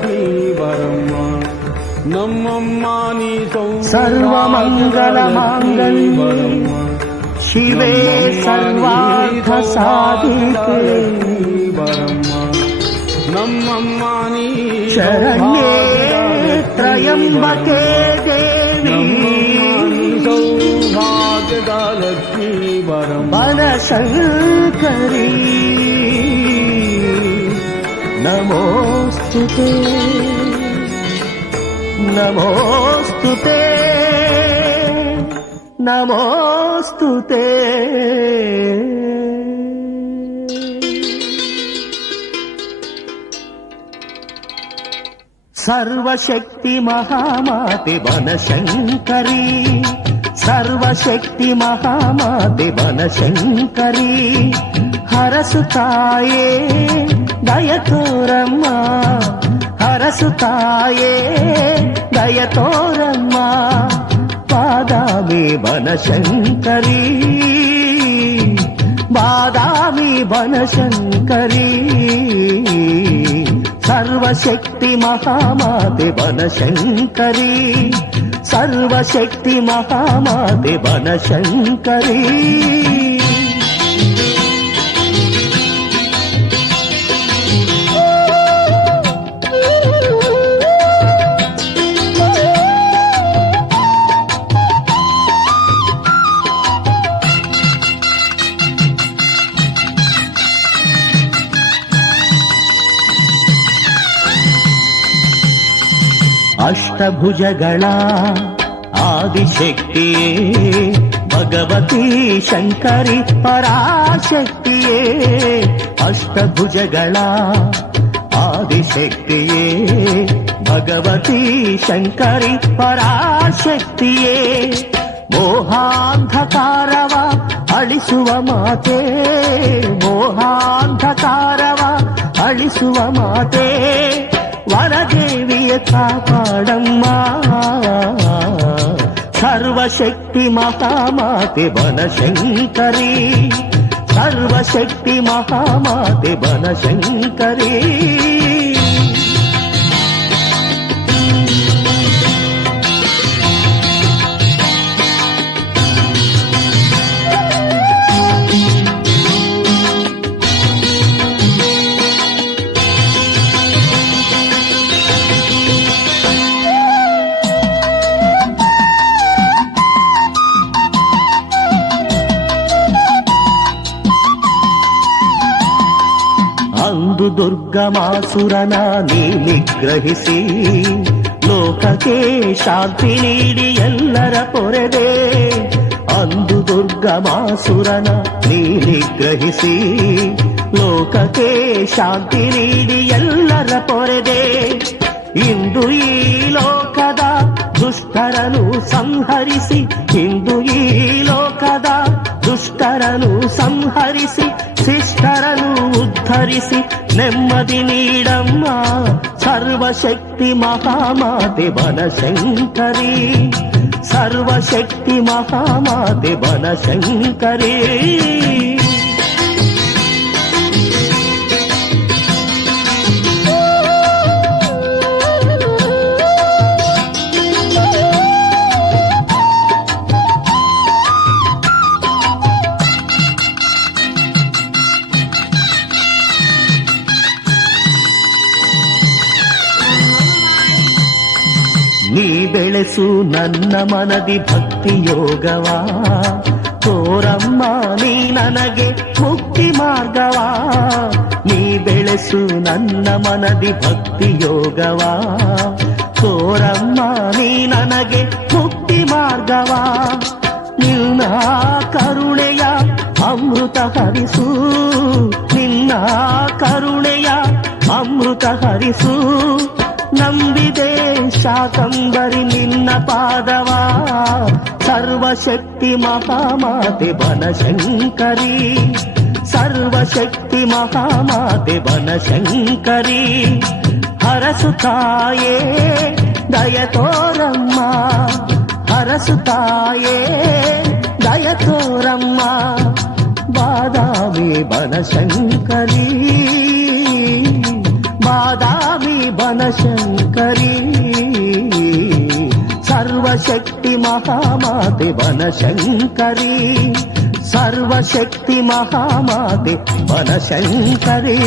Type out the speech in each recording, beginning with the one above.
ಲಕ್ಷ್ಮೀ ಬರಮ್ಮ ನಮ್ಮಮ್ಮ ನೀ ಸರ್ವಮಂಗಲ ಮಾಂಗಲ್ಯ ಶಿವೇ ಸರ್ವಾರ್ಥ ಸಾಧಿಕೆ ಬರಮ್ಮ ನಮ್ಮಮ್ಮ ನೀ ಶರಣ್ಯೇ ತ್ರಯಂಬಕೆ ದೇವಿ ಸೌಭಾಗ್ಯದ ಲಕ್ಷ್ಮೀ ಬರಮ್ಮ ಬನಶಂಕರಿ ನಮೋಸ್ತುತೆ ನಮೋಸ್ತುತೆ ನಮೋಸ್ತುತೆ ಸರ್ವಶಕ್ತಿ ಮಹಾಮಾತೆ ಬನಶಂಕರಿ ಸರ್ವಶಕ್ತಿ ಮಹಾಮಾತೆ ಬನಶಂಕರಿ ಹರಸುತ್ತಾಯೇ ದಯತೋರಮ್ಮ ಹರಸುತ್ತಾಯೇ ದಯತೋರಮ್ಮ ಬಾದಾಮಿ ಬನಶಂಕರಿ ಬಾದಾಮಿ ಬನಶಂಕರಿ ಸರ್ವಶಕ್ತಿ ಮಹಾಮಾತೆ ಬನಶಂಕರಿ ಸರ್ವಶಕ್ತಿ ಮಹಾಮಾತೆ ಬನಶಂಕರಿ ಅಷ್ಟಭುಜಗಳ ಆದಿಶಕ್ತಿಯೇ ಭಗವತಿ ಶಂಕರಿ ಪರಾಶಕ್ತಿಯೇ ಅಷ್ಟಭುಜಗಳ ಆದಿಶಕ್ತಿಯೇ ಭಗವತಿ ಶಂಕರಿ ಪರಾಶಕ್ತಿಯೇ ಮೋಹಾಂಧಕಾರವ ಅಳಿಸುವ ಮಾತೆ ಮೋಹಾಂಧಕಾರವ ಅಳಿಸುವ ಮಾತೆ ವರದೇವಿಯ ಕಾಪಾಡಮ್ಮ ಸರ್ವಶಕ್ತಿ ಮಹಾಮಾತೆ ಬನಶಂಕರಿ ಸರ್ವಶಕ್ತಿ ಮಹಾಮಾತೆ ಬನಶಂಕರಿ ಅಂದು ದುರ್ಗಮಾಸುರನ ನೀ ನಿಗ್ರಹಿಸಿ ಲೋಕಕ್ಕೆ ಶಾಂತಿ ನೀಡಿ ಎಲ್ಲರ ಪೊರೆದೆ ಅಂದು ದುರ್ಗಮಾಸುರನ ನೀ ನಿಗ್ರಹಿಸಿ ಲೋಕಕ್ಕೆ ಶಾಂತಿ ನೀಡಿ ಎಲ್ಲರ ಪೊರೆದೆ ಇಂದು ಈ ಲೋಕದ ದುಷ್ಟರನು ಸಂಹರಿಸಿ ಇಂದು ಈ ಲೋಕದ ದುಷ್ಟರನು ಸಂಹರಿಸಿ ಶಿಷ್ಟರನು ಉದ್ಧರಿಸಿ ನೆಮ್ಮದಿ ನೀಡಮ್ಮ ಸರ್ವಶಕ್ತಿ ಮಹಾಮಾತೆ ಬನಶಂಕರಿ ಸರ್ವಶಕ್ತಿ ಮಹಾಮಾತೆ ಬನಶಂಕರಿ ನೀ ಬೆಳೆಸು ನನ್ನ ಮನದಿ ಭಕ್ತಿ ಯೋಗವಾ ತೋರಮ್ಮ ನೀ ನನಗೆ ಮುಕ್ತಿ ಮಾರ್ಗವಾ ನೀ ಬೆಳೆಸು ನನ್ನ ಮನದಿ ಭಕ್ತಿ ಯೋಗವಾ ತೋರಮ್ಮ ನೀ ನನಗೆ ಮುಕ್ತಿ ಮಾರ್ಗವಾ ನಿನ್ನ ಕರುಣೆಯ ಅಮೃತ ಹರಿಸು ನಿನ್ನ ಕರುಣೆಯ ಅಮೃತ ಹರಿಸು ನಂಬಿದೆ ಶಾಕಂಬರಿ ನಿನ್ನ ಪಾದವಾ ಸರ್ವಶಕ್ತಿ ಮಹಾಮಾತೆ ಬನಶಂಕರಿ ಸರ್ವಶಕ್ತಿ ಮಹಾಮಾತೆ ಬನಶಂಕರಿ ಹರಸುತ್ತಾಯೇ ದಯತೋರಮ್ಮ ಹರಸುತ್ತಾಯೇ ದಯತೋರಮ್ಮ ಬಾದಾಮಿ ಬನಶಂಕರಿ ಬಾದಾಮಿ ಬನಶಂಕರಿ ಸರ್ವಶಕ್ತಿ ಮಹಾಮಾತೆ ಬನಶಂಕರಿ ಸರ್ವಶಕ್ತಿ ಮಹಾಮಾತೆ ಬನಶಂಕರಿ.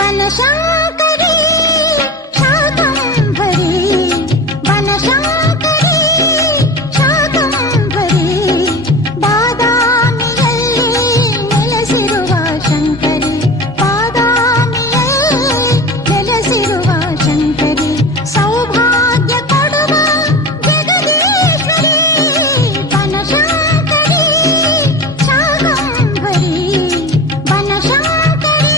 ಬನಶಂಕರಿ ಶಾಕಂಭರಿ ಬನಶಂಕರಿ ಶಾಕಂಭರಿ ಬಾದಾಮಿಯಲ್ಲಿ ನೆಲೆಸಿರುವ ಶಂಕರಿ ಬಾದಾಮಿಯಲ್ಲಿ ನೆಲೆಸಿರುವ ಶಂಕರಿ ಸೌಭಾಗ್ಯ ಕೊಡುವ ಜಗದೀಶ್ವರಿ ಬನಶಂಕರಿ ಶಾಕಂಭರಿ ಬನಶಂಕರಿ.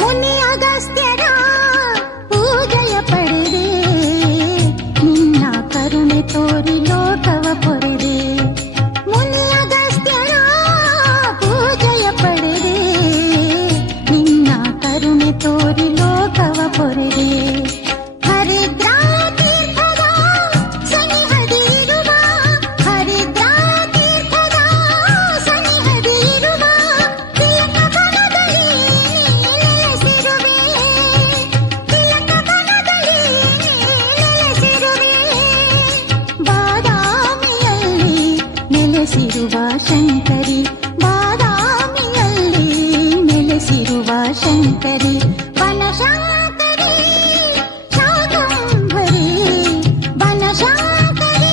ಮುನಿ ಅಗಸ್ತ್ಯರ ಪೂಜೆಯ ಪಡೆದೆ ನಿನ್ನ ಕರುಣೆ ತೋರಿ ಲೋಕವ ಪೊರೆದೆ ಮುನಿ ಅಗಸ್ತ್ಯರ ಪೂಜೆಯ ಪಡೆದೆ ನಿನ್ನ ಕರುಣೆ ತೋರಿ ಲೋಕವ ಪೊರೆದೆ ಹರಿದ್ರಾ ತೀರ್ಥದ ಸನಿಹದಿರುವ ಹರಿದ್ರಾ ತೀರ್ಥದ ಸನಿಹದಿರುವ ತಿಲಕ ಬನದಲ್ಲಿ ನೆಲೆಸಿರುವೆ ತಿಲಕ ಬನದಲ್ಲಿ ನೆಲೆಸಿರುವೆ ಬಾದಾಮಿಯಲ್ಲಿ ನೆಲೆಸಿರುವ ಶಂಕರಿ ಬಾದಾಮಿಯಲ್ಲಿ ನೆಲೆಸಿರುವ ಶಂಕರಿ ಬನಶಂಕರಿ ಶಾಕಂಭರಿ ಬನಶಂಕರಿ.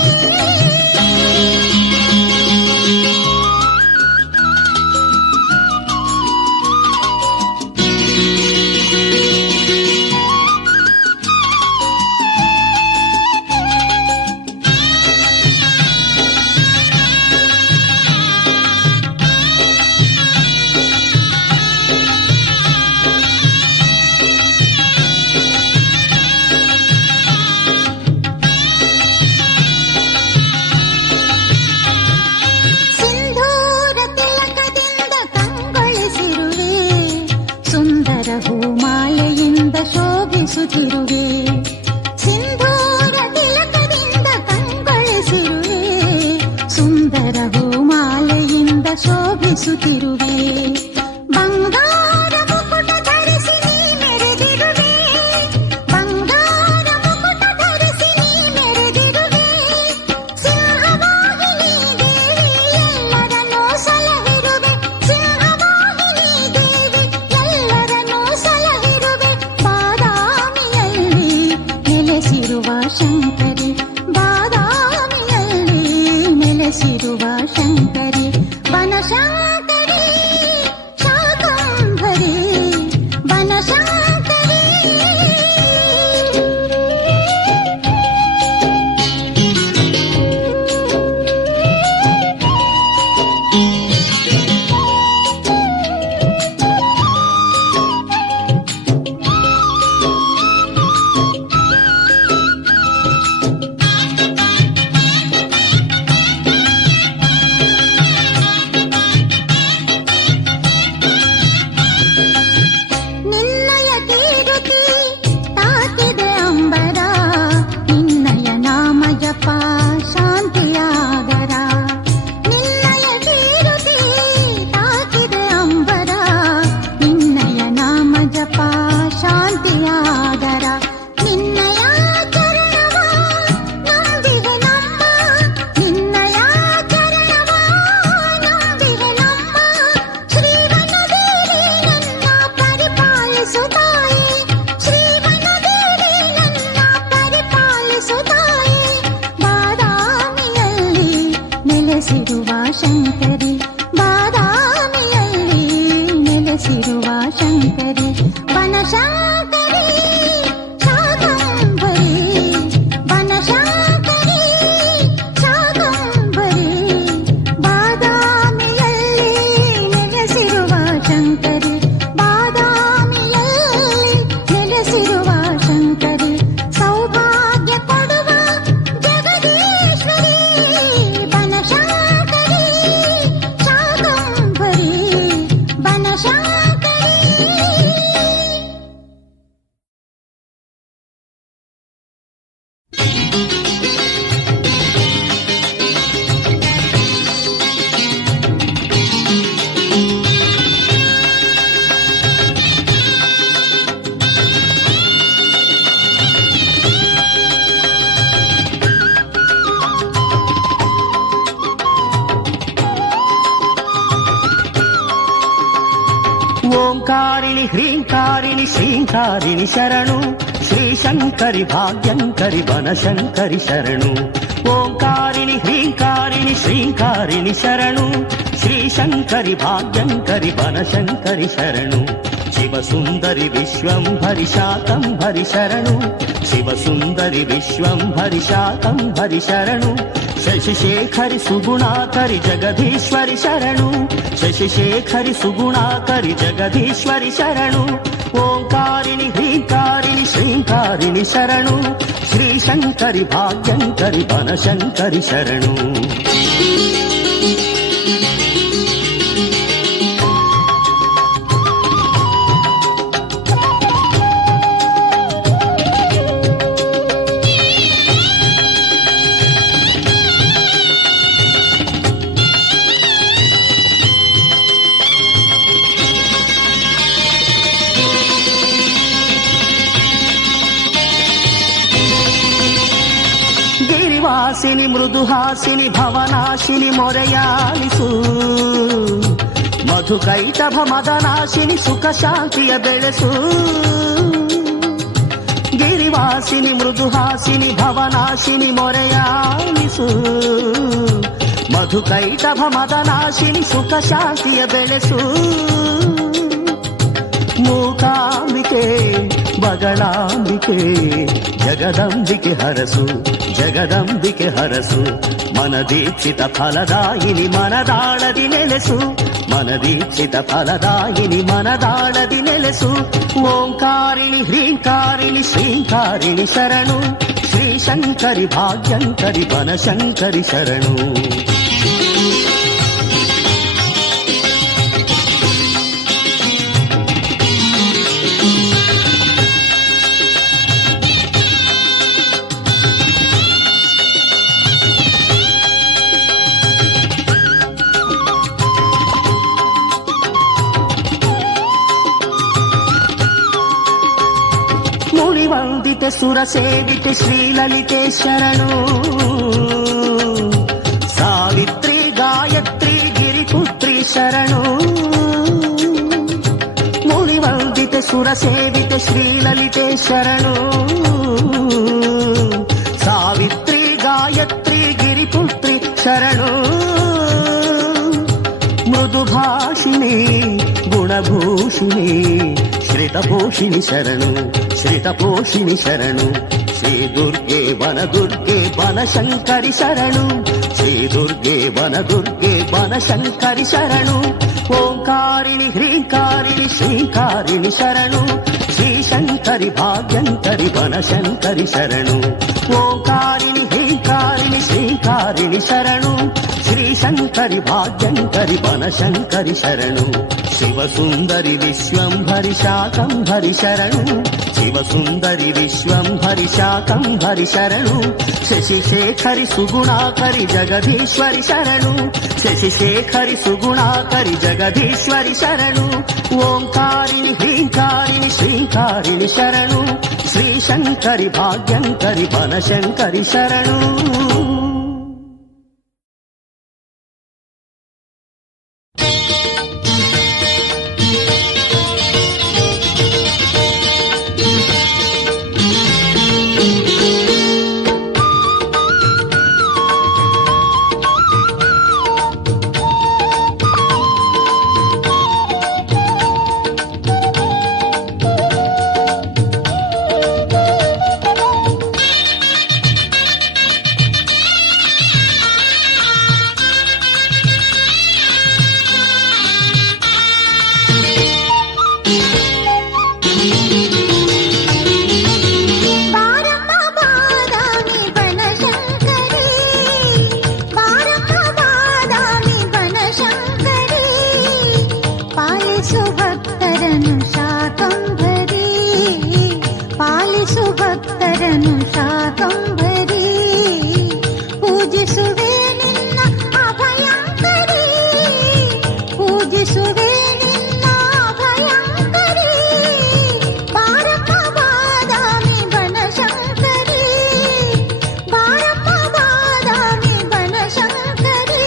ಸಿಂಧೂರ ತಿಲಕದಿಂದ ಕಂಗೊಳಿಸಿರುವೆ ಸುಂದರ ಹೂಮಾಲೆಯಿಂದ ಶೋಭಿಸುತ್ತಿರುವೆ ಸಿಂಧೂರ ತಿಲಕದಿಂದ ಕಂಗೊಳಿಸಿರುವೆ ಸುಂದರ ಹೂಮಾಲೆಯಿಂದ ಶೋಭಿಸುತ್ತಿರುವೆ ಬಂಗಾರ ಮುಕುಟ ಧರಿಸಿ ನೀ ಮೆರೆದಿರುವೆ ಬಂಗಾರ ಮುಕುಟ ಧರಿಸಿ ನೀ ಮೆರೆದಿರುವೆ ಸಿಂಹವಾಹಿನಿ ದೇವಿ ಎಲ್ಲರನ್ನೂ ಸಲಹಿರುವೆ ಸಿಂಹವಾಹಿನಿ ದೇವಿ ಎಲ್ಲರನ್ನೂ ಸಲಹಿರುವೆ ಬಾದಾಮಿಯಲ್ಲಿ ನೆಲೆಸಿರುವ ಶಂಕರಿ ಬಾದಾಮಿಯಲ್ಲಿ ನೆಲೆಸಿರುವ ಶಂಕರಿ ಬನಶಂಕರಿ. ನೆಲೆಸಿರುವ ಶಂಕರಿ ಬಾದಾಮಿಯಲ್ಲಿ ನೆಲೆಸಿರುವ ಶಂಕರಿ ಬನಶಂಕರಿ ಶಾಕಂಭರಿ ಬನಶಂಕರಿ ಶಾಕಂಭರಿ ಬಾದಾಮಿಯಲ್ಲಿ ನೆಲೆಸಿರುವ ಶಂಕರಿ ಬಾದಾಮಿಯಲ್ಲಿ ನೆಲೆಸಿರುವ ಶಂಕರಿ ಸೌಭಾಗ್ಯ ಕೊಡುವ ಜಗದೀಶ್ವರಿ ಬನಶಂಕರಿ ಶಾಕಂಭರಿ ಬನಶಂಕರಿ. ಓಂಕಾರಿಣಿ ಹ್ರೀಂಕಾರಿಣಿ ಶ್ರೀಂಕಾರಿಣಿ ಶರಣು ಶ್ರೀಶಂಕರಿ ಭಾಗ್ಯಂಕರಿ ಬನಶಂಕರಿ ಶರಣು. ಓಂಕಾರಿಣಿ ಹ್ರೀಂಕಾರಿಣಿ ಶ್ರೀಂಕಾರಿಣಿ ಶರಣು ಶ್ರೀಶಂಕರಿ ಭಾಗ್ಯಂಕರಿ ಬನಶಂಕರಿ ಶರಣು. ಶಿವಸುಂದರಿ ವಿಶ್ವಂಭರಿ ಶಾಕಂಭರಿ ಶರಣು ಶಿವಸುಂದರಿ ವಿಶ್ವಂಭರಿ ಶಾಕಂಭರಿ ಶರಣು. ಶಶಿಶೇಖರಿ ಸುಗುಣಾಕರಿ ಜಗದೀಶ್ವರಿ ಶರಣು ಶಶಿಶೇಖರಿ ಸುಗುಣಾಕರಿ ಜಗದೀಶ್ವರಿ ಶರಣು. ಓಂಕಾರಿಣಿ ಹ್ರೀಂಕಾರಿಣಿ ಶ್ರೀಂಕಾರಿಣಿ ಶರಣು ಶ್ರೀಶಂಕರಿ ಭಾಗ್ಯಂಕರಿ ಬನಶಂಕರಿ ಶರಣು. ಗಿರಿವಾಸಿನಿ ಮೃದುಹಾಸಿನಿ ಭವನಾಶಿನಿ ಮೊರೆಯಾಲಿಸು ಮಧುಕೈಟಭ ಮದನಾಶಿನಿ ಸುಖ ಶಾಂತಿಯ ಬೆಳೆಸು. ಗಿರಿವಾಸಿನಿ ಮೃದುಹಾಸಿನಿ ಭವನಾಶಿನಿ ಮೊರೆಯಾಲಿಸು ಮಧುಕೈಟಭ ಮದನಾಶಿನಿ ಸುಖ ಶಾಂತಿಯ ಬೆಳೆಸು. ಮೂಕಾಂಬಿಕೆ ಬಗಳಾಂಬಿಕೆ ಜಗದಂಬಿಕೆ ಹರಸು ಜಗದಂಬಿಕೆ ಹರಸು. ಮನದೀಕ್ಷಿತ ಫಲದಾಯಿನಿ ಮನದಾಳದಿ ನೆಲೆಸು ಮನದೀಕ್ಷಿತ ಫಲದಾಯಿನಿ ಮನದಾಳದಿ ನೆಲೆಸು. ಓಂಕಾರಿಣಿ ಹ್ರೀಂಕಾರಿಣಿ ಶ್ರೀಂಕಾರಿಣಿ ಶರಣು ಶ್ರೀಶಂಕರಿ ಭಾಗ್ಯಂಕರಿ ಬನಶಂಕರಿ ಶರಣು. ಮುನಿವಂದಿತೆ ಸುರಸೇವಿತೆ ಶ್ರೀಲಲಿತೆ ಶರಣು ಸಾವಿತ್ರಿ ಗಾಯತ್ರಿ ಗಿರಿಪುತ್ರಿ ಶರಣು. ಮುನಿವಂದಿತೆ ಸುರಸೇವಿತೆ ಶ್ರೀಲಲಿತೆ ಶರಣು ಸಾವಿತ್ರಿ ಗಾಯತ್ರಿ ಗಿರಿಪುತ್ರಿ ಶರಣು. ಮೃದುಭಾಷಿಣಿ ಗುಣಭೂಷಿಣಿ ಶ್ರಿತಪೋಷಿಣಿ ಶರಣು ಶ್ರಿತಪೋಷಿಣಿ ಶರಣು. ಶ್ರೀ ದುರ್ಗೆ ವನದುರ್ಗೆ ಬನಶಂಕರಿ ಶರಣು ಶ್ರೀ ದುರ್ಗೆ ವನದುರ್ಗೆ ಬನಶಂಕರಿ ಶರಣು. ಓಂಕಾರಿಣಿ ಹ್ರೀಂಕಾರಿಣಿ ಶ್ರೀಂಕಾರಿಣಿ ಶರಣು ಶ್ರೀಶಂಕರಿ ಭಾಗ್ಯಂಕರಿ ಬನಶಂಕರಿ ಶರಣು. ಓಂಕಾರಿಣಿ ಹ್ರೀಂಕಾರಿಣಿ ಶ್ರೀಂಕಾರಿಣಿ ಶರಣು ಶ್ರೀಶಂಕರಿ ಭಾಗ್ಯಂಕರಿ ಬನಶಂಕರಿ ಶರಣು. ಶಿವಸುಂದರಿ ವಿಶ್ವಂಭರಿ ಶಾಕಂಭರಿ ಶರಣು ಶಿವಸುಂದರಿ ವಿಶ್ವಂಭರಿ ಶಾಕಂಭರಿ ಶರಣು. ಶಶಿಶೇಖರಿ ಸುಗುಣಾಕರಿ ಜಗದೀಶ್ವರಿ ಶರಣು ಶಶಿಶೇಖರಿ ಸುಗುಣಾಕರಿ ಜಗದೀಶ್ವರಿ ಶರಣು. ಓಂಕಾರಿಣಿ ಹ್ರೀಂಕಾರಿಣಿ ಶ್ರೀಂಕಾರಿಣಿ ಶರಣು ಶ್ರೀಶಂಕರಿ ಭಾಗ್ಯಂಕರಿ ಬನಶಂಕರಿ ಶರಣು. ಪೂಜಿಸುವೆ ನಿನ್ನ ಅಭಯಂಕರಿ, ಪೂಜಿಸುವೆ ನಿನ್ನ ಅಭಯಂಕರಿ. ಬಾರಪ್ಪ ಬಾದಾಮಿ ಬನಶಂಕರಿ, ಬಾರಪ್ಪ ಬಾದಾಮಿ ಬನಶಂಕರಿ.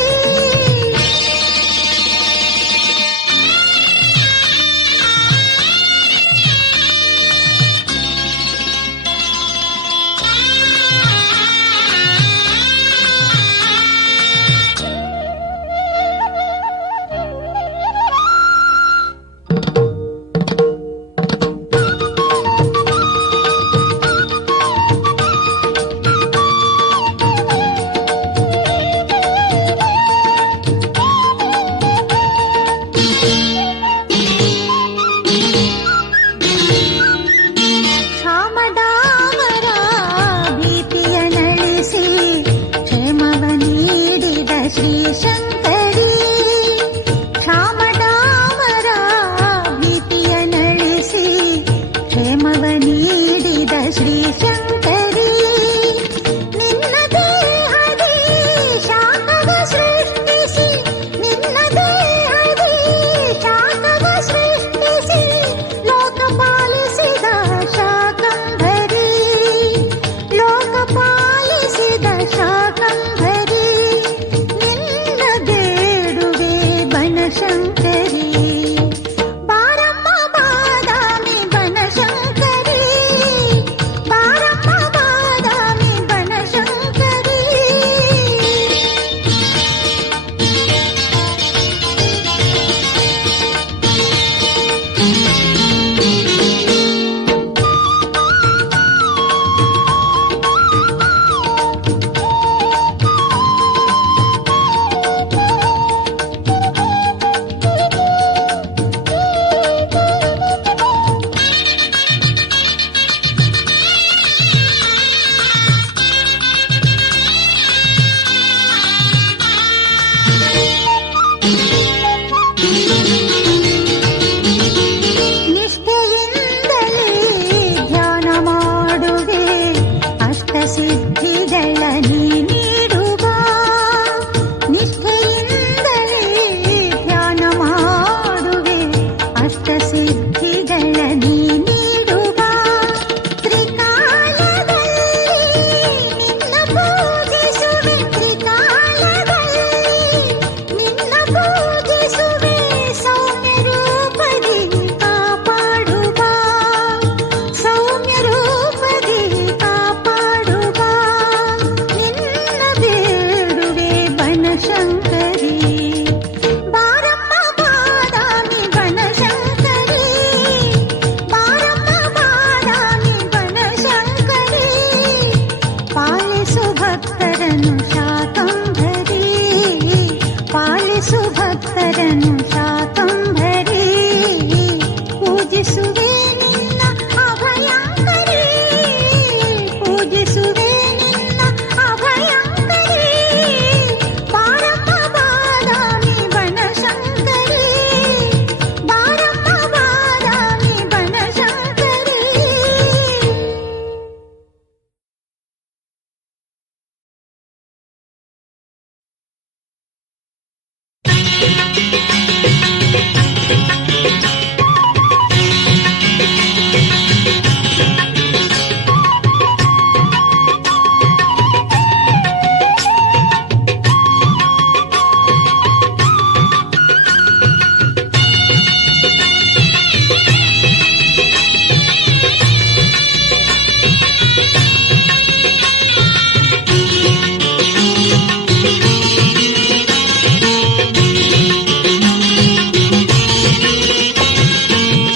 ಕ್ಷಾಮದಾಮರ ಭೀತಿಯ ನಳಿಸಿ ಕ್ಷೇಮವ ನೀಡಿದ ಶ್ರೀಶಂಕರಿ, ಕ್ಷಾಮದಾಮರ ಭೀತಿಯ ನಳಿಸಿ ಕ್ಷೇಮವ ನೀಡಿದ ಶ್ರೀಶಂಕರಿ. ನಿನ್ನ ದೇಹದಿ ಶಾಖವ ಸೃಷ್ಟಿಸಿ, ನಿನ್ನ ದೇಹದಿ ಶಾಖವ ಸೃಷ್ಟಿಸಿ ಲೋಕಪಾಲಿಸಿದ ಶಾಕಂಭರಿ, ಲೋಕಪಾಲಿಸಿದ ಶಾಕಂಭರಿ. ನಿನ್ನ ಬೇಡುವೆ ಬನಶಂಕರಿ, ಬಾರಮ್ಮ ಬಾದಾಮಿ ಬನಶಂಕರಿ, ಬಾರಮ್ಮ ಬಾದಾಮಿ ಬನಶಂಕರಿ. ನಿಷ್ಠೆಯಿಂದಲೇ ಧ್ಯಾನ ಮಾಡುವೆ, ಅಷ್ಟಸಿದ್ಧಿಗಳ ನೀ ನೀಡುವ. ನಿಷ್ಠೆಯಿಂದಲೇ ಧ್ಯಾನ ಮಾಡುವೆ, ಅಷ್ಟಸಿದ್ಧಿಗಳ ನೀ ನೀಡುವ. ತ್ರಿಕಾಲದಲ್ಲಿ ನಿನ್ನ ಪೂಜಿಸುವೆ, ತ್ರಿಕಾಲದಲ್ಲಿ ನಿನ್ನ ಪೂಜಿಸುವೆ. ಸೌಮ್ಯ ರೂಪದಿ ಕಾಪಾಡುವ, ಸೌಮ್ಯ ರೂಪದಿ ಕಾಪಾಡುವ. ನಿನ್ನ ಬೇಡುವೆ ಬನಶಂಕರಿ, ಬಾರಮ್ಮ ಬಾದಾಮಿ ಬನಶಂಕರಿ, ಬಾರಮ್ಮ ಬಾದಾಮಿ ಬನಶಂಕರಿ. ಪಾಲಿಸು ಭಕ್ತರನ್ನು ಶಾಕಂಭರಿ, ಪಾಲಿಸು ಭಕ್ತರನ್ನು ಶಾಕಂಭರಿ. ಪೂಜಿಸುವೆ ನಿನ್ನ ಅಭಯಂಕರಿ, ಪೂಜಿಸುವೆ ನಿನ್ನ ಅಭಯಂಕರಿ. ಬಾರಮ್ಮ ಬಾದಾಮಿ ಬನಶಂಕರಿ, ಬಾರಮ್ಮ ಬಾದಾಮಿ ಬನಶಂಕರಿ.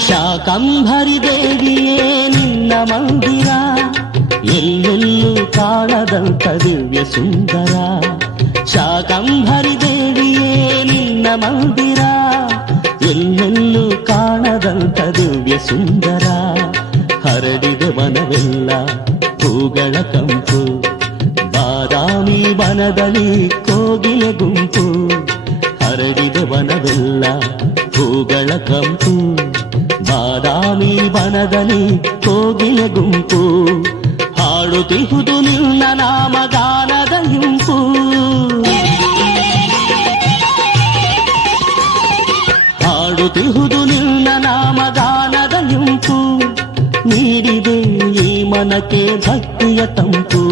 ಶಾಕಂಭರಿ ದೇವಿಯೇ ನಿನ್ನ ಮಂದಿರ, ಎಲ್ಲೆಲ್ಲೂ ಕಾಣದಂತ ದಿವ್ಯ ಸುಂದರ. ಶಾಕಂಭರಿ ದೇವಿಯೇ ನಿನ್ನ ಮಂದಿರ, ಎಲ್ಲೆಲ್ಲೂ ಕಾಣದಂತ ದಿವ್ಯ ಸುಂದರ. ಹರಡಿದ ವನವೆಲ್ಲ ಹೂಗಳ ಕಂಪು, ಬಾದಾಮಿ ವನದಲ್ಲಿ ಕೋಗಿಲೆ ಗುಂಪು. ಹರಡಿದ ವನವೆಲ್ಲ ಹೂಗಳ ಕಂಪು, ಬಾದಾಮಿ ವನದಲ್ಲಿ ಕೋಗಿಲೆ ಗುಂಪು. ಹಾಡುತ್ತಿಹುದು ನಿನ್ನ ನಾಮಗಾನದ ಹಿಂಪು. ಹಾಡುತ್ತಿಹುದು ನಿನ್ನ ನಾಮಗಾನದ ಇಂಪು, ನೀಡಿದೆ ಈ ಮನಕ್ಕೆ ಭಕ್ತಿಯ ತಂಪು,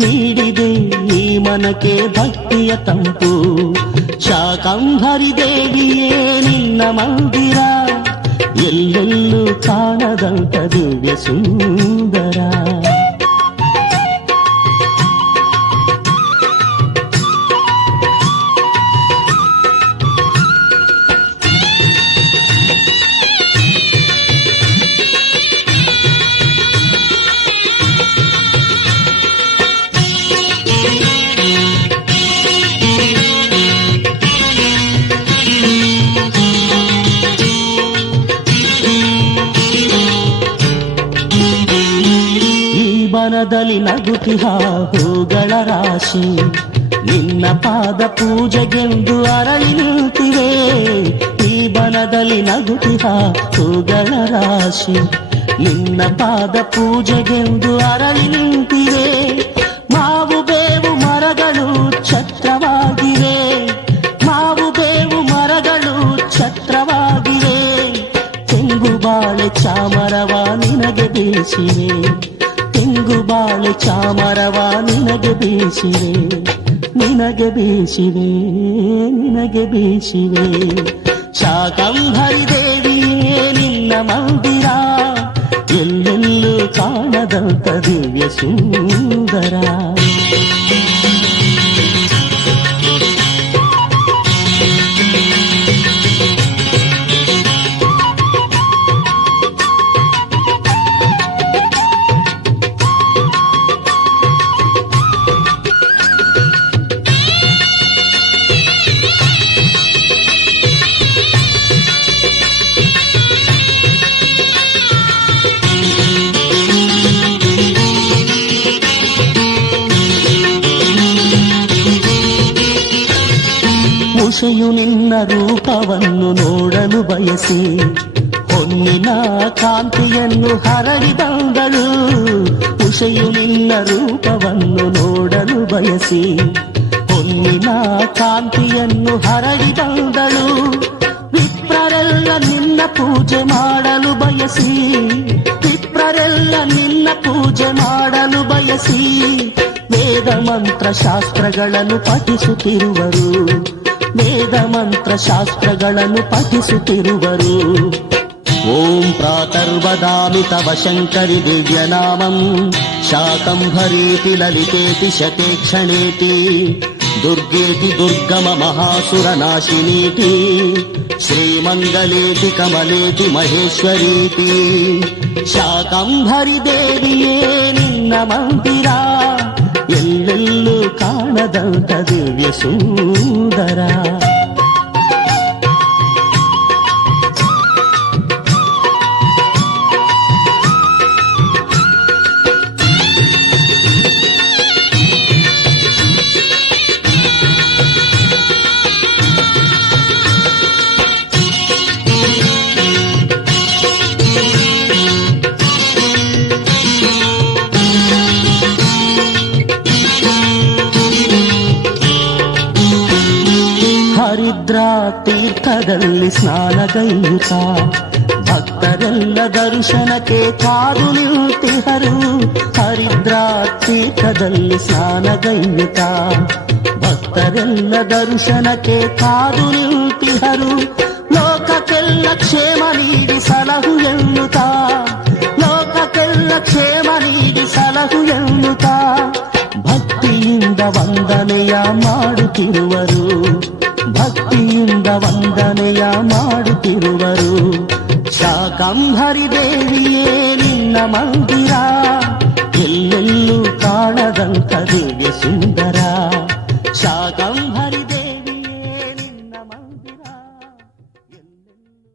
ನೀಡಿದೆ ಈ ಮನಕ್ಕೆ ಭಕ್ತಿಯ ತಂಪು. ಶಾಕಂಭರಿ ದೇವಿಯೇ ನಿನ್ನ ಮಂದಿರ, ಎಲ್ಲೆಲ್ಲೂ ಕಾಣದಂತ ದಿವ್ಯ ಸುಂದರ. ಬನದಲ್ಲಿ ನಗುತ್ತಿಹ ಹೂಗಳ ರಾಶಿ, ನಿನ್ನ ಪಾದ ಪೂಜೆಗೆಂದು ಅರಳಿ ನಿಂತಿವೆ. ಈ ಬನದಲ್ಲಿ ನಗುತ್ತಿಹ ಹೂಗಳ ರಾಶಿ, ನಿನ್ನ ಪಾದ ಪೂಜೆಗೆಂದು ಅರಳಿ ನಿಂತಿವೆ. ಮಾವು ಬೇವು ಮರಗಳು ಛತ್ರವಾಗಿವೆ, ಮಾವು ಬೇವು ಮರಗಳು ಛತ್ರವಾಗಿವೆ. ತೆಂಗು ಬಾಳೆ ಚಾಮರವ ನಿನಗೆ ಬೀಸಿವೆ, ತೆಂಗು ಬಾಳೆ ಚಾಮರವ ನಿನಗೆ ಬೀಸಿವೆ, ನಿನಗೆ ಬೀಸಿವೆ, ನಿನಗೆ ಬೀಸಿವೆ. ಶಾಕಂಭರಿ ದೇವಿಯೇ ನಿನ್ನ ಮಂದಿರ, ಎಲ್ಲೆಲ್ಲೂ ಕಾಣದಂತ ದಿವ್ಯ ಸುಂದರ. ಉಷೆಯು ನಿನ್ನ ರೂಪವನ್ನು ನೋಡಲು ಬಯಸಿ, ಹೊನ್ನಿನ ಕಾಂತಿಯನ್ನು ಹರಡಿ ಬಂದಳು. ಉಷೆಯು ನಿನ್ನ ರೂಪವನ್ನು ನೋಡಲು ಬಯಸಿ, ಹೊನ್ನಿನ ಕಾಂತಿಯನ್ನು ಹರಡಿ ಬಂದಳು. ವಿಪ್ರರೆಲ್ಲ ನಿನ್ನ ಪೂಜೆ ಮಾಡಲು ಬಯಸಿ, ವಿಪ್ರರೆಲ್ಲ ನಿನ್ನ ಪೂಜೆ ಮಾಡಲು ಬಯಸಿ. ವೇದ ಮಂತ್ರ ಶಾಸ್ತ್ರಗಳನ್ನು ಪಠಿಸುತ್ತಿರುವರು, ವೇದ ಮಂತ್ರ ಶಾಸ್ತ್ರಗಳನ್ನು ಪಠಿಸುತ್ತಿರುವರು. ಓಂ ಪ್ರಾತರ್ವದಾಮಿ ತವ ಶಂಕರಿ ದಿವ್ಯನಾಮಂ, ಶಾಕಂಭರೀತಿ ಲಲಿತೇತಿ ಶತೇಕ್ಷಣೇತಿ, ದುರ್ಗೇತಿ ದುರ್ಗಮ ಮಹಾಸುರನಾಶಿನೀತಿ, ಶ್ರೀಮಂಗಲೇತಿ ಕಮಲೇತಿ ಮಹೇಶ್ವರೀತಿ. ಶಾಕಂಭರಿ ದೇವಿಯೇ ನಿನ್ನ ಮಂದಿರ, ಎಲ್ಲೆಲ್ಲೂ ಕಾಣದಂತ ದಿವ್ಯ ಸುಂದರ. ಹರಿದ್ರಾ ತೀರ್ಥದಲ್ಲಿ ಸ್ನಾನಗೈಯುತ್ತ ಭಕ್ತರೆಲ್ಲ ದರ್ಶನಕ್ಕೆ ಕಾದು ನಿಂತಿಹರು. ಹರಿದ್ರಾ ತೀರ್ಥದಲ್ಲಿ ಸ್ನಾನಗೈಯುತ್ತ ಭಕ್ತರೆಲ್ಲ ದರ್ಶನಕ್ಕೆ ಕಾದು ನಿಂತಿಹರು. ಲೋಕಕ್ಕೆಲ್ಲ ಕ್ಷೇಮ ನೀಡಿ ಸಲಹು ಎನ್ನುತ್ತಾ, ಲೋಕಕ್ಕೆಲ್ಲ ಕ್ಷೇಮ ನೀಡಿ ಸಲಹು ಎನ್ನುತ್ತಾ ಭಕ್ತಿಯಿಂದ ವಂದನೆಯ ಮಾಡುತ್ತಿರುವರು, ಭಕ್ತಿಯಿಂದ ವಂದನೆಯ ಮಾಡುತ್ತಿರುವರು. ಶಾಕಂಭರಿ ದೇವಿಯೇ ನಿನ್ನ ಮಂದಿರ, ಎಲ್ಲೆಲ್ಲೂ ಕಾಣದಂತ ದಿವ್ಯ ಸುಂದರ. ಶಾಕಂಭರಿ ದೇವಿಯೇ ನಿನ್ನ ಮಂದಿರ, ಎಲ್ಲೆಲ್ಲೂ.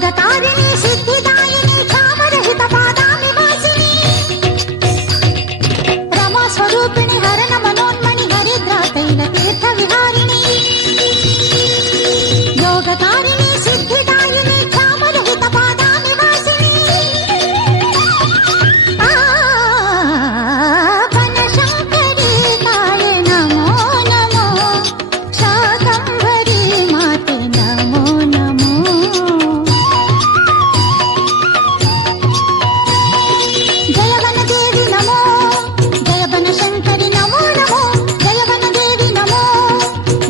ಯೋಗತಾರಿಣಿ ಸಿದ್ಧಿದಾಯಿನಿ ಕಾಮರಹಿತ ಬಾದಾಮಿ ವಾಸಿನಿ ರಮಾ ಸ್ವರೂಪಿಣಿ ಹರಣ ಮನೋನ್ಮಣಿ ಹರಿದ್ರಾ ತೈಲ ತೀರ್ಥ ವಿಹಾರಿಣಿ ಯೋಗತಾರಿಣಿ ಸಿದ್ಧಿದಾಯಿನಿ ಕಾಮರಹಿತ ಬಾದಾಮಿ ವಾಸಿನಿ ಬನಶಂಕರಿ ತಾಯೆ ನಮೋ ನಮೋ ಶಾಕಂಭರಿ ಮಾತೆ ನಮೋ ನಮೋ ಜಯವನ ದೇವಿ ನಮೋ ಜಯ ಬನಶಂಕರಿ ನಮೋ ನಮೋ ಜಯವನ ದೇವಿ ನಮೋ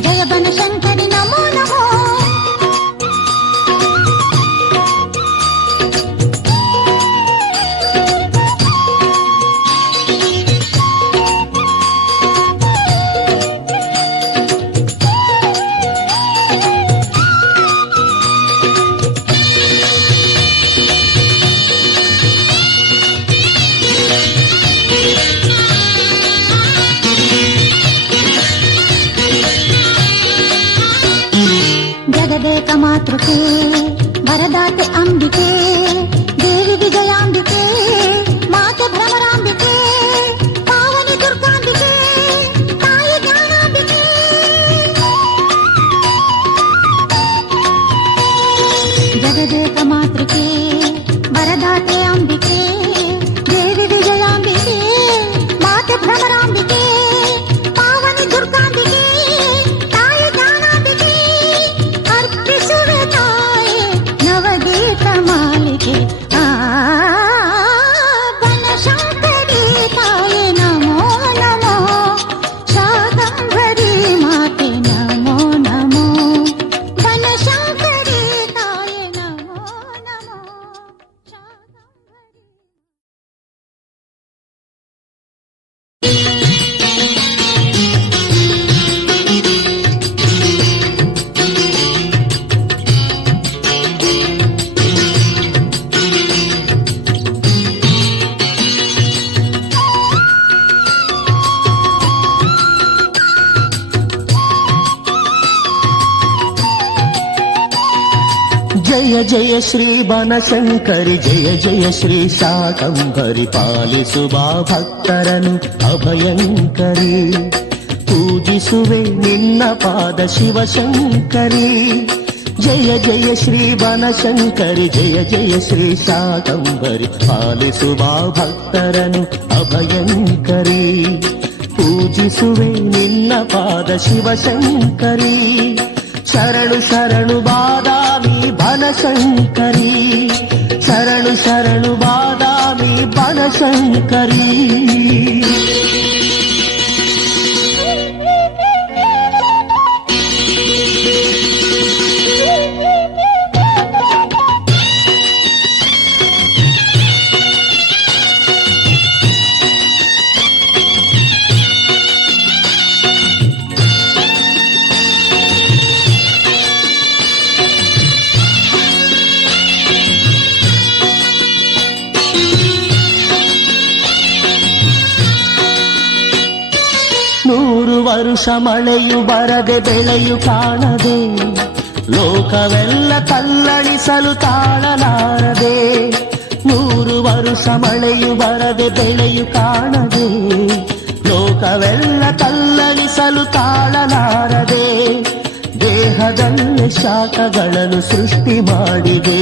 ಜಯ ಬನಶಂಕರಿ ನಮೋ ನಮೋ ಜಗದೇಕ ಮಾತೃಕೆ ವರದಾತೆ ಅಂಬಿಕೆ ದೇವಿ ವಿಜಯಾಂಬಿಕೆ ಮಾತೆ ಭ್ರಮರಾಂಬಿಕೆ ಪಾವನಿ ದುರ್ಗಾಂಬಿಕೆ ತಾಯಿ ಜ್ಞಾನಾಂಬಿಕೆ ಜಗದೇಕ ಮಾತೃಕೆ ವರದಾತೆ ಅಂಬಿಕೆ ದೇವಿ ವಿಜಯಾಂಬಿಕೆ ಮಾತೆ ಭ್ರಮರಾಂಬಿಕೆ ಪಾವನಿ ದುರ್ಗಾಂಬಿಕೆ ತಾಯಿ ಜ್ಞಾನಾಂಬಿಕೆ ಅರ್ಪಿಸುವೆ ತಾಯಿ ನವಗೀತ ಮಾಲಿಕೆ ಬನಶಂಕರಿ ತಾಯಿ ನಮೋ ನಮೋ ಶಾಕಂಭರಿ ಮಾತೆ ನಮೋ ನಮೋ ಬನಶಂಕರಿ ತಾಯಿ ನಮೋ ನಮೋ ಶಾಕಂಭರಿ ಜಯ ಜಯ ಶ್ರೀ ಬನಶಂಕರಿ ಜಯ ಜಯ ಶ್ರೀ ಶಾಕಂಭರಿ ಪಾಲಿಸುವ ಭಕ್ತರನು ಅಭಯಂಕರಿ ಪೂಜಿಸುವೆ ನಿನ್ನ ಪಾದ ಶಿವಶಂಕರಿ ಜಯ ಜಯ ಶ್ರೀ ಬನಶಂಕರಿ ಜಯ ಜಯ ಶ್ರೀ ಶಾಕಂಭರಿ ಪಾಲಿಸುವ ಭಕ್ತರನು ಅಭಯಂಕರಿ ಪೂಜಿಸುವೆ ನಿನ್ನ ಪಾದ ಶಿವಶಂಕರಿ ಶರಣು ಶರಣು ಬಾದಾಮಿ ಬನಶಂಕರಿ ಶರಣು ಶರಣು ಬಾದಾಮಿ ಬನಶಂಕರಿ ವರುಷ ಮಳೆಯು ಬರದೆ ಬೆಳೆಯು ಕಾಣದೆ ಲೋಕವೆಲ್ಲ ತಲ್ಲಣಿಸಲು ತಾಳಲಾರದೆ 100 ವರುಷ ಮಳೆಯು ಬರದೆ ಬೆಳೆಯು ಕಾಣದೆ ಲೋಕವೆಲ್ಲ ತಲ್ಲಣಿಸಲು ತಾಳಲಾರದೆ ದೇಹದಲ್ಲಿ ಶಾಖಗಳನ್ನು ಸೃಷ್ಟಿ ಮಾಡಿದೆ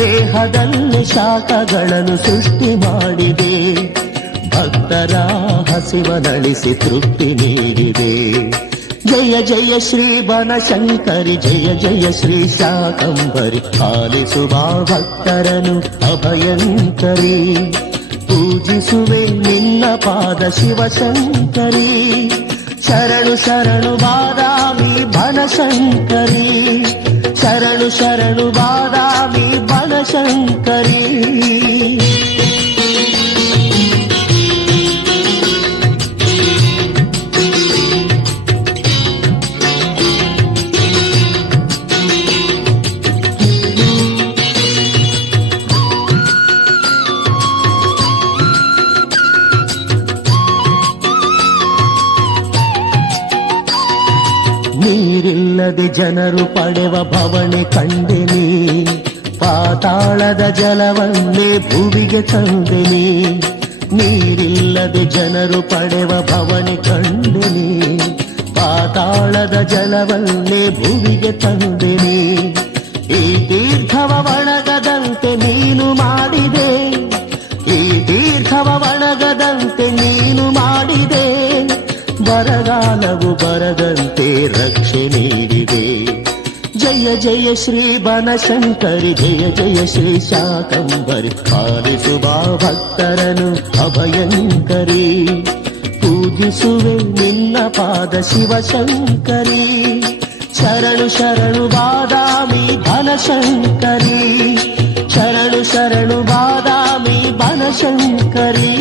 ದೇಹದಲ್ಲಿ ಶಾಖಗಳನ್ನು ಸೃಷ್ಟಿ ಮಾಡಿದೆ ಭಕ್ತರ ಹಸಿವನಳಿಸಿ ತೃಪ್ತಿ ನೀಡಿದೆ ಜಯ ಜಯ ಶ್ರೀ ಬನಶಂಕರಿ ಜಯ ಜಯ ಶ್ರೀ ಶಾಕಂಭರಿ ಪಾಲಿಸುವ ಭಕ್ತರನು ಅಭಯಂಕರಿ ಪೂಜಿಸುವೆ ನಿನ್ನ ಪಾದ ಶಿವಶಂಕರಿ ಶರಣು ಶರಣು ಬಾದಾಮಿ ಬನಶಂಕರಿ ಶರಣು ಶರಣು ಬಾದಾಮಿ ಬನಶಂಕರಿ ನೀರಿಲ್ಲದೆ ಜನರು ಪಡೆವ ಭವಣೆ ಕಂಡೆನಿ ಪಾತಾಳದ ಜಲವನ್ನೇ ಭುವಿಗೆ ತಂದೆನಿ, ನೀರಿಲ್ಲದೆ ಜನರು ಪಡೆವ ಭವನಿ ಕಂಡೆನಿ. ಪಾತಾಳದ ಜಲವನ್ನೇ ಭುವಿಗೆ ತಂದೆನಿ, ಈ ತೀರ್ಥವ ಒಣಗದಂತೆ ನೀನು ಮಾಡಿದೆ, ಈ ತೀರ್ಥವ ಒಣಗದಂತೆ ನೀನು ಮಾಡಿದೆ. ಬರಗಾಲವು ಬರದಂತೆ ರಕ್ಷೆ ನೀಡಿದೆ. ಜಯ ಜಯ ಶ್ರೀ ಬನಶಂಕರಿ, ಜಯ ಜಯ ಶ್ರೀ ಶಾಕಂಬರಿ, ಪಾಲಿಸುವ ಭಕ್ತರನು ಅಭಯಂಕರಿ. ಪೂಜಿಸುವೆ ನಿನ್ನ ಪಾದ ಶಿವಶಂಕರಿ, ಶರಣು ಶರಣು ಬಾದಾಮಿ ಬನಶಂಕರಿ, ಶರಣು ಶರಣು ಬಾದಾಮಿ ಬನಶಂಕರಿ.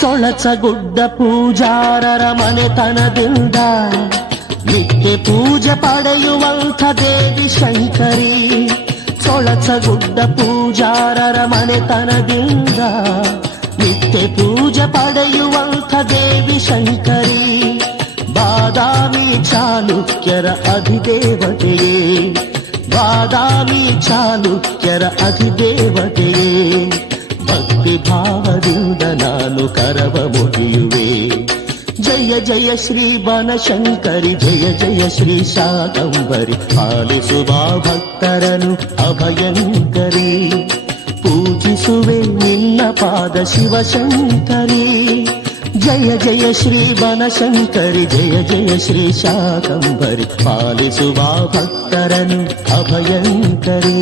ಸೊಳಚಗುಡ್ಡ ಪೂಜಾರರ ಮನೆತನದಿಂದ ನಿತ್ಯ ಪೂಜೆ ಪಡೆಯುವಂಥ ದೇವಿ ಶಂಕರಿ. ಸೊಳಚಗುಡ್ಡ ಪೂಜಾರರ ಮನೆತನದಿಂದ ನಿತ್ಯ ಪೂಜೆ ಪಡೆಯುವಂಥ ದೇವಿ ಶಂಕರಿ. ಬಾದಾಮಿ ಚಾಲುಕ್ಯರ ಅಧಿದೇವತೆಯೇ, ಬಾದಾಮಿ ಚಾಲುಕ್ಯರ ಅಧಿದೇವತೆಯೇ. ಭಕ್ತಿ ಭಾವದಿಂದ ನಾನು ಕರವ ಮುಗಿಯುವೆ. ಜಯ ಜಯ ಶ್ರೀ ಬನಶಂಕರಿ, ಜಯ ಜಯ ಶ್ರೀ ಶಾಕಂಬರಿ, ಪಾಲಿಸುವ ಭಕ್ತರನು ಅಭಯಂಕರಿ. ಪೂಜಿಸುವೆ ನಿನ್ನ ಪಾದ ಶಿವಶಂಕರಿ. ಜಯ ಜಯ ಶ್ರೀ ಬನಶಂಕರಿ, ಜಯ ಜಯ ಶ್ರೀ ಶಾಕಂಬರಿ, ಪಾಲಿಸುವ ಭಕ್ತರನು ಅಭಯಂಕರಿ.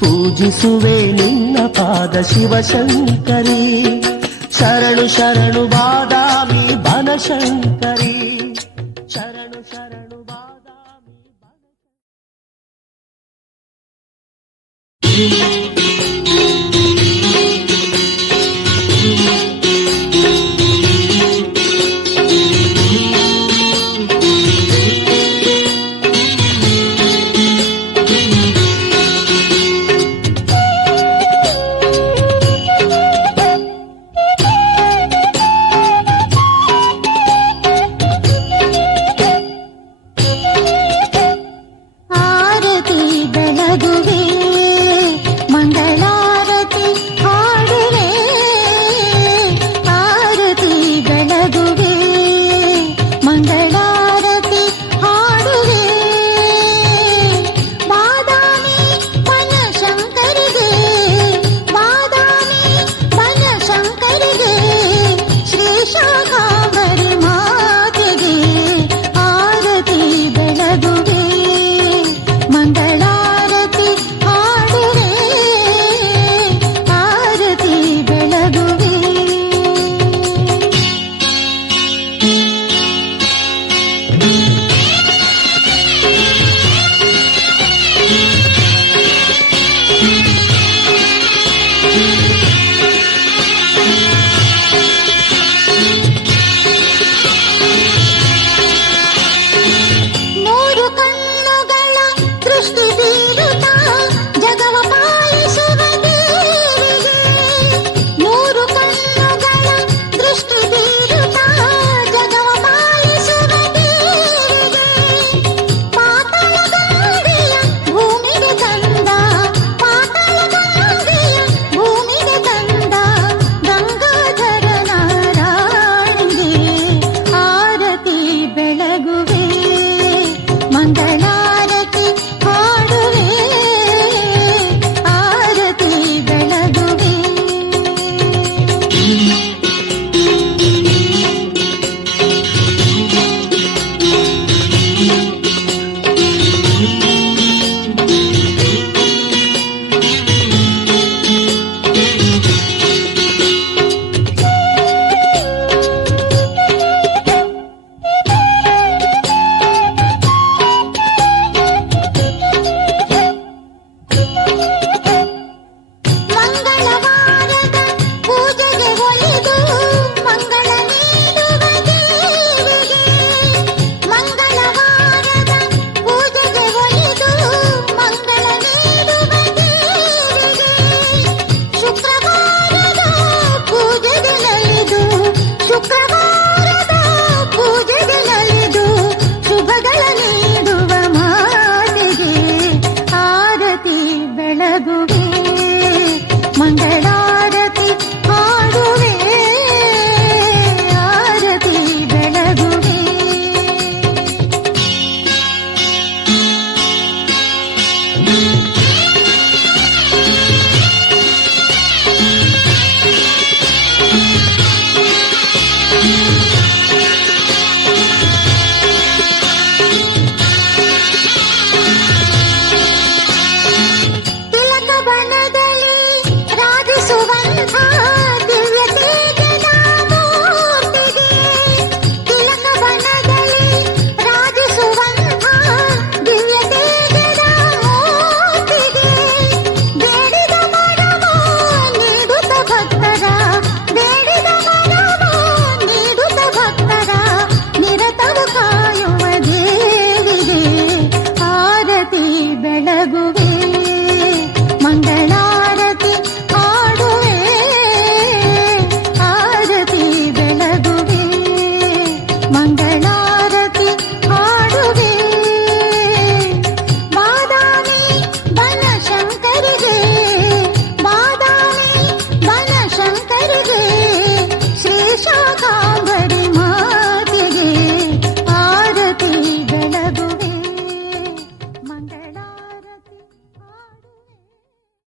ಪೂಜಿಸುವೆ ನಿನ್ನ ಪಾದ ಶಿವಶಂಕರಿ, ಶರಣು ಶರಣು ಬಾದಾಮಿ ಬನಶಂಕರಿ, ಶರಣು ಶರಣು ಬಾದಾಮಿ ಬೆಳಗು